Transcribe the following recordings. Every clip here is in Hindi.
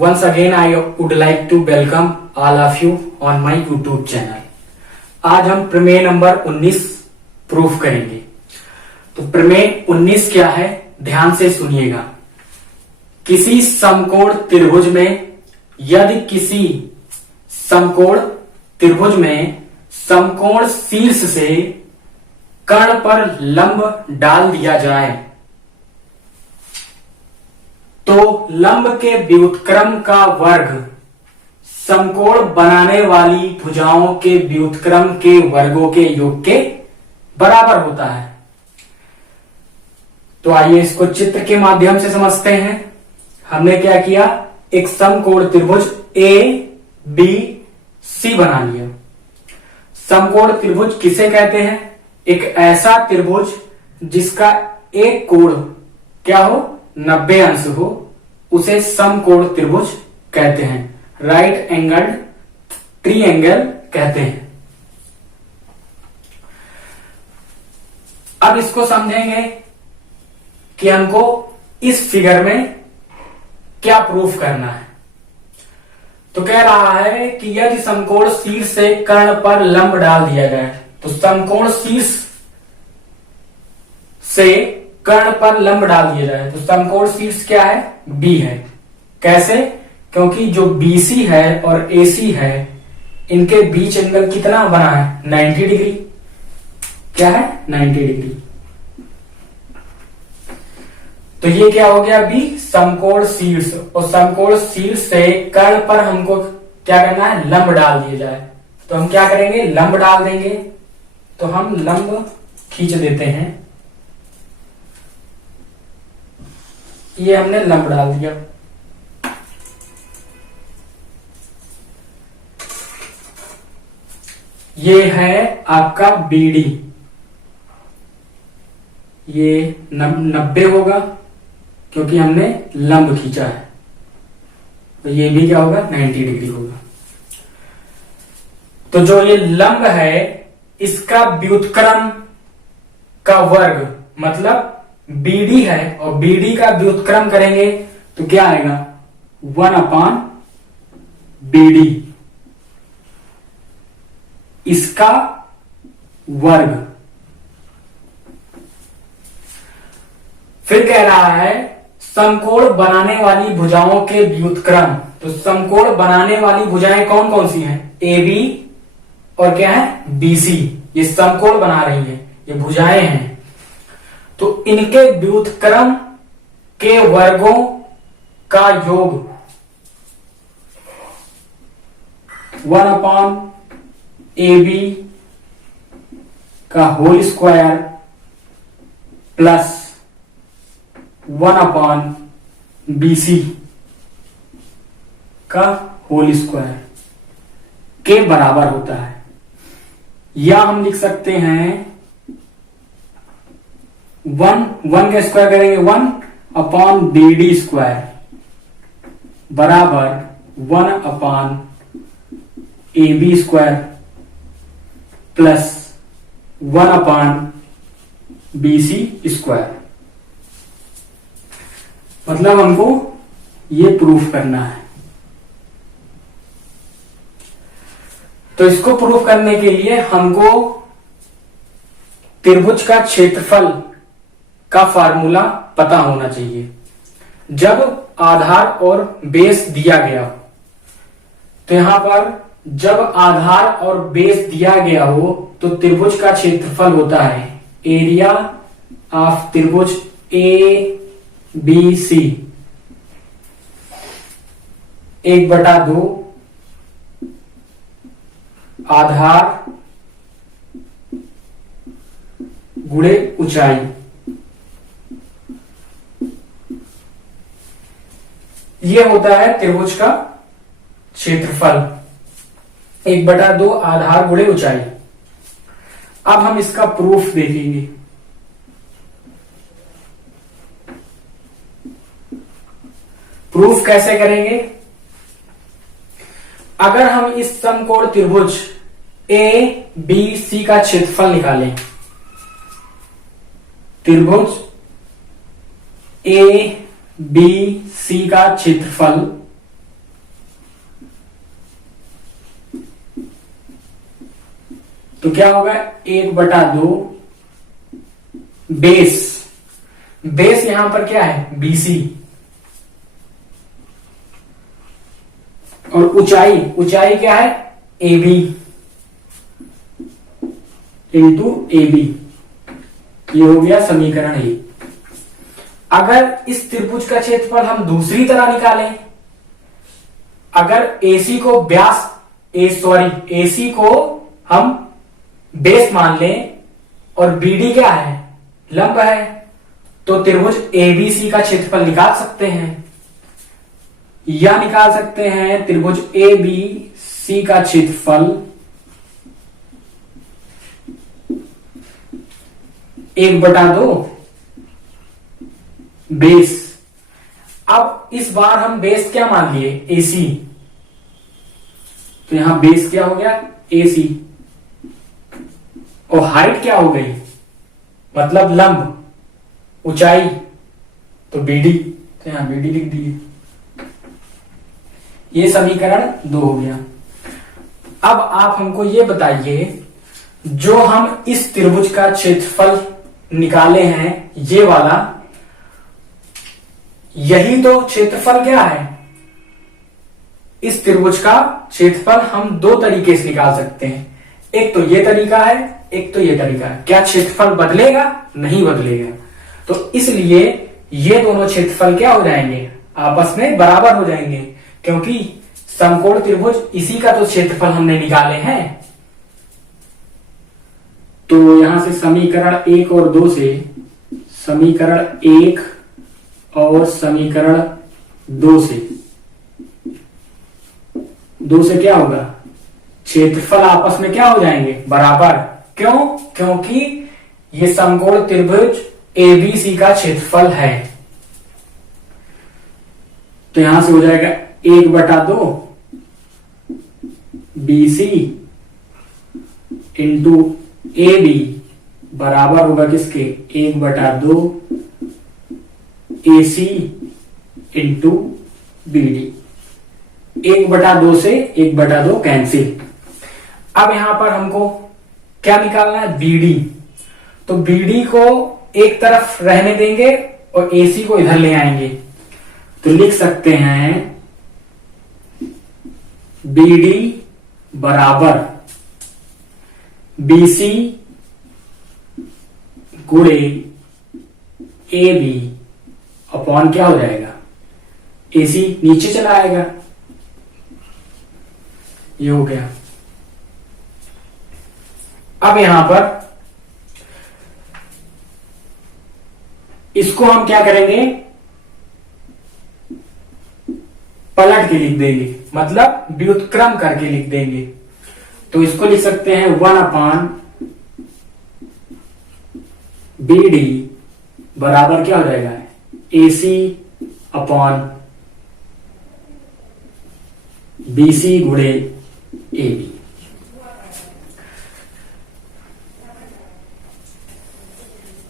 Once again, I would like to welcome all of you on my YouTube channel. आज हम प्रमेय नंबर 19 प्रूफ करेंगे। तो प्रमेय 19 क्या है, ध्यान से सुनिएगा। किसी समकोण त्रिभुज में यदि किसी समकोण त्रिभुज में समकोण शीर्ष से कर्ण पर लंब डाल दिया जाए तो लंब के व्युत्क्रम का वर्ग समकोण बनाने वाली भुजाओं के व्युत्क्रम के वर्गों के योग के बराबर होता है। तो आइए इसको चित्र के माध्यम से समझते हैं। हमने क्या किया, एक समकोण त्रिभुज ए बी सी बना लिया। समकोण त्रिभुज किसे कहते हैं? एक ऐसा त्रिभुज जिसका एक कोण क्या हो, 90 अंश हो, उसे समकोण त्रिभुज कहते हैं, राइट एंगल्ड ट्रायंगल कहते हैं। अब इसको समझेंगे कि हमको इस फिगर में क्या प्रूफ करना है। तो कह रहा है कि यदि समकोण शीर्ष से कर्ण पर लंब डाल दिया जाए तो समकोण शीर्ष से कर्ण पर लंब डाल दिया जाए तो समकोण शीर्ष क्या है, बी है। कैसे? क्योंकि जो बीसी है और एसी है इनके बीच एंगल कितना बना है, 90 डिग्री। क्या है, 90 डिग्री। तो ये क्या हो गया, बी समकोण शीर्ष, और समकोण शीर्ष से कर्ण पर हमको क्या करना है, लंब डाल दिया जाए। तो हम क्या करेंगे, लंब डाल देंगे। तो हम लंब खींच देते हैं, ये हमने लंब डाल दिया। ये है आपका बीडी, ये 90 होगा क्योंकि हमने लंब खींचा है। तो ये भी क्या होगा, 90 डिग्री होगा। तो जो ये लंब है इसका व्युत्क्रम का वर्ग मतलब बीडी है, और बीडी का व्युत्क्रम करेंगे तो क्या आएगा, 1/BD, इसका वर्ग। फिर कह रहा है समकोण बनाने वाली भुजाओं के व्युत्क्रम। तो समकोण बनाने वाली भुजाएं कौन कौन सी हैं, ए बी और क्या है, बीसी। ये समकोण बना रही है, ये भुजाएं हैं। तो इनके व्युत्क्रम के वर्गों का योग 1/AB का होल स्क्वायर प्लस 1/BC का होल स्क्वायर के बराबर होता है। या हम लिख सकते हैं 1 का स्क्वायर करेंगे 1/BD स्क्वायर बराबर 1/AB square plus 1/BC square. मतलब हमको ये प्रूफ करना है। तो इसको प्रूफ करने के लिए हमको त्रिभुज का क्षेत्रफल का फार्मूला पता होना चाहिए। जब आधार और बेस दिया गया हो, तो यहां पर जब आधार और बेस दिया गया हो तो त्रिभुज का क्षेत्रफल होता है एरिया ऑफ त्रिभुज ए बी सी 1/2 आधार गुणे ऊंचाई। ये होता है त्रिभुज का क्षेत्रफल, 1/2 आधार गुणे ऊंचाई। अब हम इसका प्रूफ देखेंगे। प्रूफ कैसे करेंगे? अगर हम इस समकोण त्रिभुज ए बी सी का क्षेत्रफल निकालें, त्रिभुज ए बी सी का क्षेत्रफल तो क्या होगा 1/2 बेस, बेस यहां पर क्या है BC, और ऊंचाई, ऊंचाई क्या है AB इंटू AB। ये हो गया समीकरण ए। अगर इस त्रिभुज का क्षेत्रफल हम दूसरी तरह निकालें, अगर AC को व्यास AC को हम बेस मान लें और BD क्या है लंब है, तो त्रिभुज ABC का क्षेत्रफल निकाल सकते हैं, या निकाल सकते हैं त्रिभुज ABC का क्षेत्रफल 1/2 बेस। अब इस बार हम बेस क्या मान लिए AC, तो यहां बेस क्या हो गया AC, और हाइट क्या हो गई मतलब लंब, ऊंचाई तो BD, तो यहां BD लिख दिए। ये समीकरण 2 हो गया। अब आप हमको ये बताइए, जो हम इस त्रिभुज का क्षेत्रफल निकाले हैं ये वाला, यही तो क्षेत्रफल क्या है, इस त्रिभुज का क्षेत्रफल हम 2 तरीके से निकाल सकते हैं। एक तो ये तरीका है, एक तो ये तरीका है। क्या क्षेत्रफल बदलेगा? नहीं बदलेगा। तो इसलिए ये दोनों क्षेत्रफल क्या हो जाएंगे, आपस में बराबर हो जाएंगे, क्योंकि समकोण त्रिभुज इसी का तो क्षेत्रफल हमने निकाले हैं। तो यहां से समीकरण 1 और 2 से, समीकरण 1 और समीकरण 2 से, 2 से क्या होगा, क्षेत्रफल आपस में क्या हो जाएंगे बराबर। क्यों? क्योंकि ये समकोण त्रिभुज ABC का क्षेत्रफल है। तो यहां से हो जाएगा 1/2 BC इंटू AB बराबर होगा किसके, 1/2 AC इंटू BD। 1/2 से 1/2 कैंसिल। अब यहां पर हमको क्या निकालना है, BD। तो BD को एक तरफ रहने देंगे और AC को इधर ले आएंगे, तो लिख सकते हैं BD बराबर BC गुणे AB अपॉन क्या हो जाएगा, AC नीचे चला आएगा। ये हो गया। अब यहां पर इसको हम क्या करेंगे, पलट के लिख देंगे, मतलब व्युत्क्रम करके लिख देंगे। तो इसको लिख सकते हैं 1/BD बराबर क्या हो जाएगा, AC अपॉन BC गुणे AB।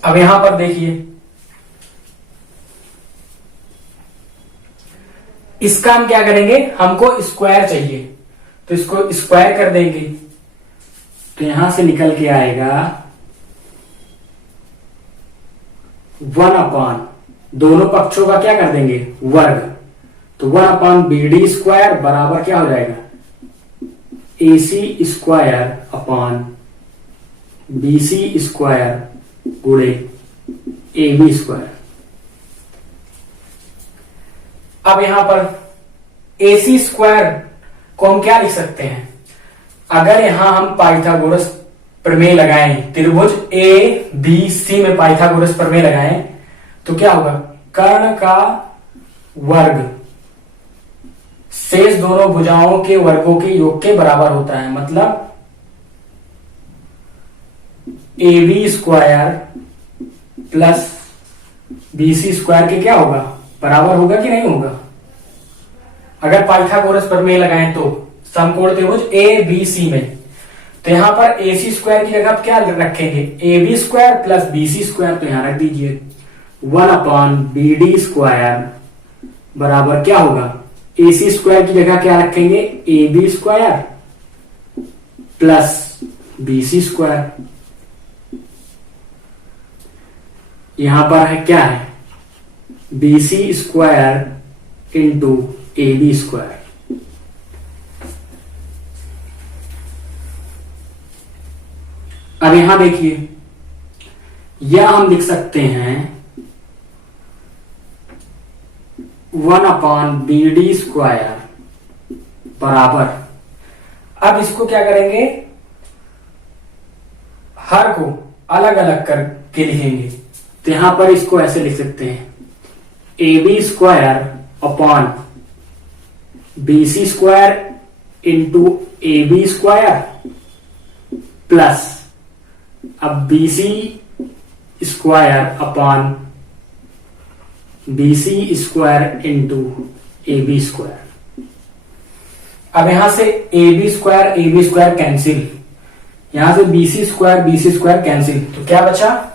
अब यहां पर देखिए, इसका हम क्या करेंगे, हमको स्क्वायर चाहिए, तो इसको स्क्वायर कर देंगे। तो यहां से निकल के आएगा 1/, दोनों पक्षों का क्या कर देंगे वर्ग, तो 1/BD स्क्वायर बराबर क्या हो जाएगा, AC square upon BC square गुणे AB स्क्वायर। अब यहां पर AC स्क्वायर को हम क्या लिख सकते हैं, अगर यहां हम पाइथागोरस प्रमेय लगाएं, त्रिभुज ABC में पाइथागोरस प्रमेय लगाएं, तो क्या होगा, कर्ण का वर्ग शेष दोनों भुजाओं के वर्गों के योग के बराबर होता है। मतलब AB square plus BC square के क्या होगा, बराबर होगा कि नहीं होगा। अगर पाइथागोरस प्रमेय लगाएं तो समकोण त्रिभुज ABC में, तो यहां पर AC स्क्वायर की जगह क्या रखेंगे, AB square plus BC square, तो यहां रख दीजिए 1/BD स्क्वायर बराबर क्या होगा, AC स्क्वायर की जगह क्या रखेंगे, AB square plus BC square, यहां पर है क्या है, BC square into AB square. अब यहां देखिए, यह हम लिख सकते हैं 1/BD स्क्वायर बराबर, अब इसको क्या करेंगे, हर को अलग अलग करके लिखेंगे। तो यहां पर इसको ऐसे लिख सकते हैं AB square upon BC square into AB square plus अब BC square upon BC square into AB square. अब यहां से AB स्क्वायर कैंसिल, यहां से BC स्क्वायर कैंसिल, तो क्या बचा,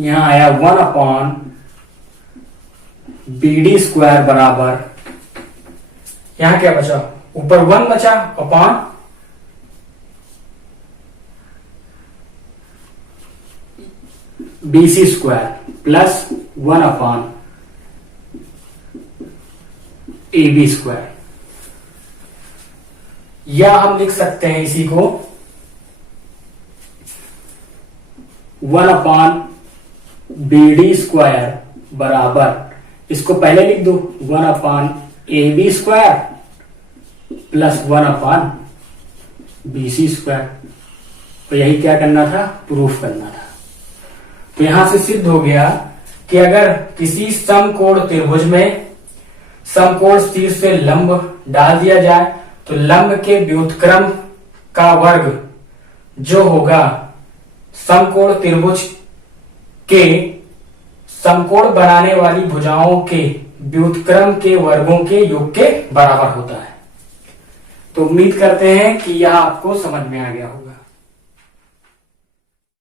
यहां आया 1/BD स्क्वायर बराबर, यहां क्या बचा, ऊपर 1 बचा upon BC square plus 1/AB square, या हम लिख सकते हैं इसी को 1/BD स्क्वायर बराबर, इसको पहले लिख दो 1/AB square plus 1/BC square. तो यही क्या करना था, प्रूफ करना था। तो यहां से सिद्ध हो गया कि अगर किसी समकोण त्रिभुज में समकोण तीर से लंब डाल दिया जाए तो लंब के व्युत्क्रम का वर्ग जो होगा समकोण त्रिभुज के समकोण बनाने वाली भुजाओं के व्युत्क्रम के वर्गों के योग के बराबर होता है। तो उम्मीद करते हैं कि यह आपको समझ में आ गया हो।